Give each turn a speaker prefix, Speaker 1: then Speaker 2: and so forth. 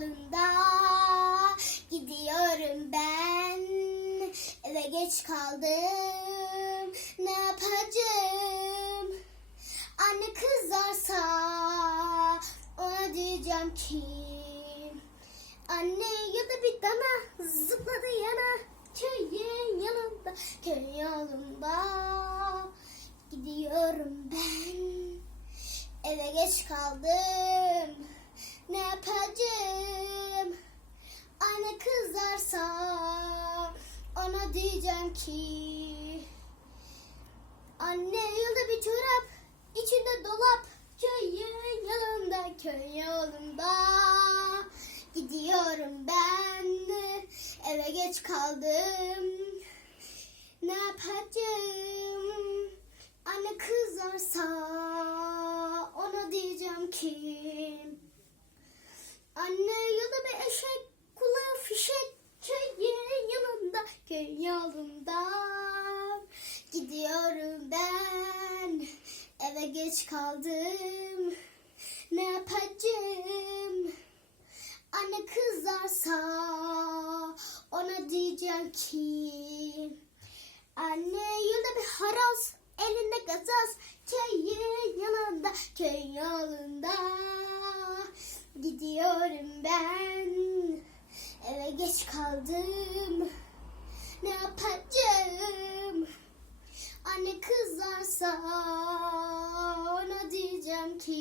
Speaker 1: yolunda gidiyorum ben eve geç kaldım ne yapacağım anne kızarsa ona diyeceğim ki anne ya da bir dana zıpladı yana köyün yanında köy yolunda gidiyorum ben Eve geç kaldım. Ne yapacağım? Anne kızarsa diyeceğim ki Anne yolda bir çorap, içinde dolap, köyün yanında, köy yolunda gidiyorum ben. Eve geç kaldım. Ne yapacağım? Anne kızarsa ona diyeceğim ki Anne ya da bir eşek kulağı fişek köyün köy yolunda gidiyorum ben eve geç kaldım ne yapacağım anne kızarsa ona diyeceğim ki Anne yolda bir haraz, elinde gazaz, köyün yanında, köy yolunda. Gidiyorum ben, eve geç kaldım. Ne yapacağım? Anne kızarsa ona diyeceğim ki